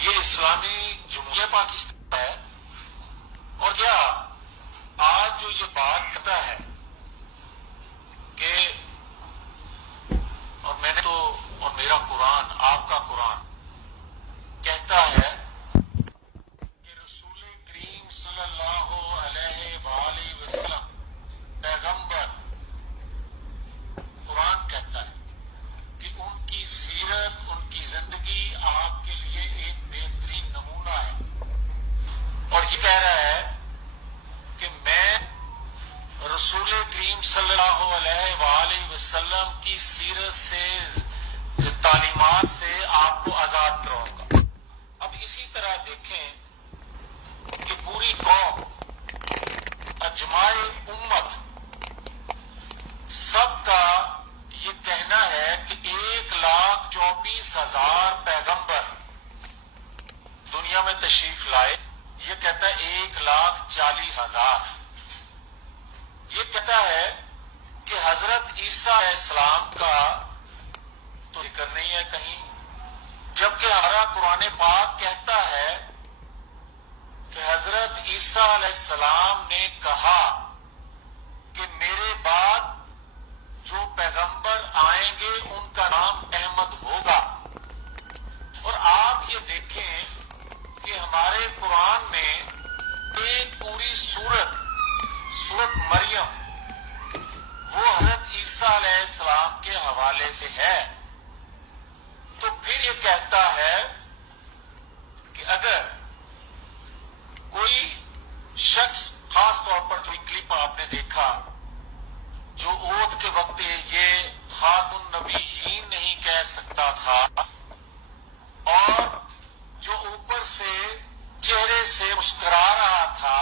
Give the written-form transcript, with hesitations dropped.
یہ اسلامی جمہوریہ پاکستان ہے، اور کیا آج جو یہ بات کرتا ہے کہ اور میں نے تو اور میرا قرآن آپ کا قرآن کہتا ہے کہ رسول کریم صلی اللہ علیہ وآلہ وسلم پیغمبر، قرآن کہتا ہے کہ ان کی سیرت، ان کی زندگی آپ کے لیے ایک بہترین نمونہ ہے، اور یہ کہہ رہا ہے کہ میں رسول کریم صلی اللہ علیہ وآلہ وسلم کی سیرت سے، تعلیمات سے آپ کو آزاد کراؤں گا۔ اب اسی طرح دیکھیں کہ پوری قوم، اجماع امت، سب کا یہ کہنا ہے کہ 1,24,000 پیغمبر دنیا میں تشریف لائے۔ یہ کہتا ہے 1,40,000۔ یہ کہتا ہے کہ حضرت عیسیٰ علیہ السلام کا تو ذکر نہیں ہے کہیں، جبکہ ہمارا قرآن پاک کہتا ہے کہ حضرت عیسیٰ علیہ السلام نے کہا کہ میرے بعد جو پیغمبر آئیں گے ان کا نام احمد ہوگا۔ اور آپ یہ دیکھیں کہ ہمارے قرآن میں ایک پوری سورت مریم، وہ حضرت عیسیٰ علیہ السلام کے حوالے سے ہے۔ تو پھر یہ کہتا ہے کہ اگر کوئی شخص، خاص طور پر جو کلپ آپ نے دیکھا جو عود کے وقت یہ خاتم النبیین نہیں کہہ سکتا تھا، اور جو اوپر سے چہرے سے مسکرا رہا تھا